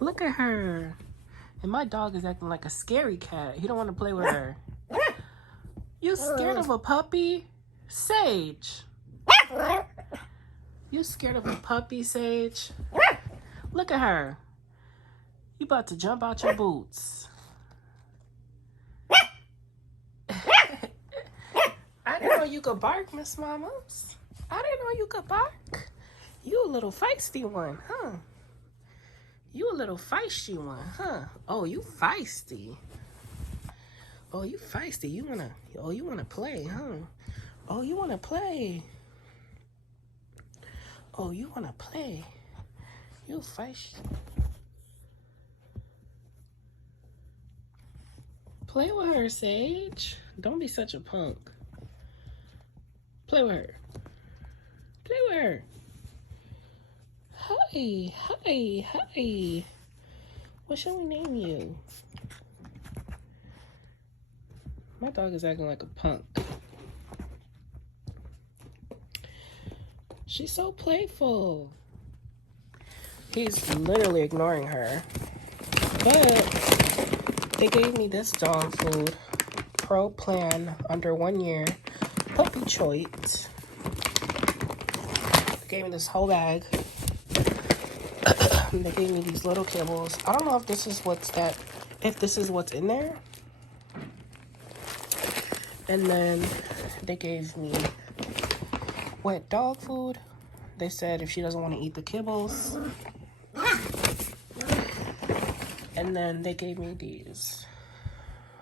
Look at her. And my dog is acting like a scary cat. He don't want to play with her. You scared of a puppy? Sage. You scared of a puppy, Sage? Look at her. You about to jump out your boots. I didn't know you could bark, Miss Mamas. I didn't know you could bark. You a little feisty one, huh? You a little feisty one, huh? Oh, you feisty. Oh, you feisty. You wanna play, huh? Oh, you wanna play. Oh, you wanna play. You feisty. Play with her, Sage. Don't be such a punk. Play with her. Play with her. Hi, hi, hi. What shall we name you? My dog is acting like a punk. She's so playful. He's literally ignoring her. But they gave me this dog food. Pro plan under 1 year. Puppy choice. They gave me this whole bag. They gave me these little kibbles. I don't know if this is what's in there. And then they gave me wet dog food. They said if she doesn't want to eat the kibbles. And then they gave me these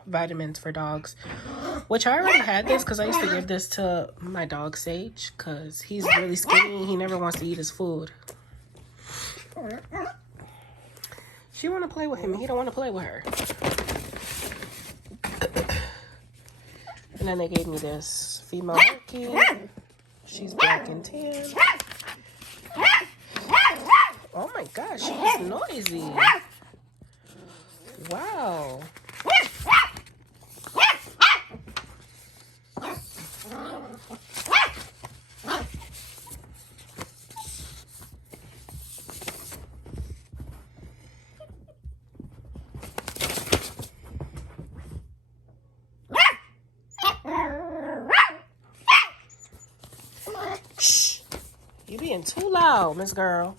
vitamins for dogs, which I already had this because I used to give this to my dog Sage because he's really skinny. He never wants to eat his food. She want to play with him. He don't want to play with her. And then they gave me this female Morkie. She's black and tan. Oh my gosh, she's noisy. Wow. Shh. You being too loud, Miss Girl.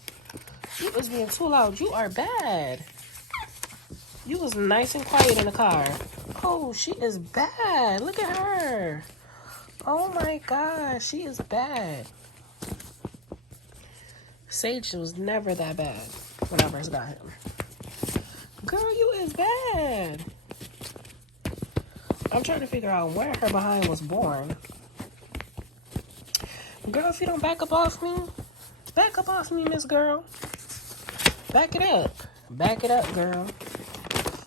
You was being too loud. You are bad. You was nice and quiet in the car. Oh, she is bad. Look at her. Oh my gosh, she is bad. Sage was never that bad when I first got him. Girl, you is bad. I'm trying to figure out where her behind was born. Girl, if you don't back up off me, Miss Girl. Back it up. Back it up, girl.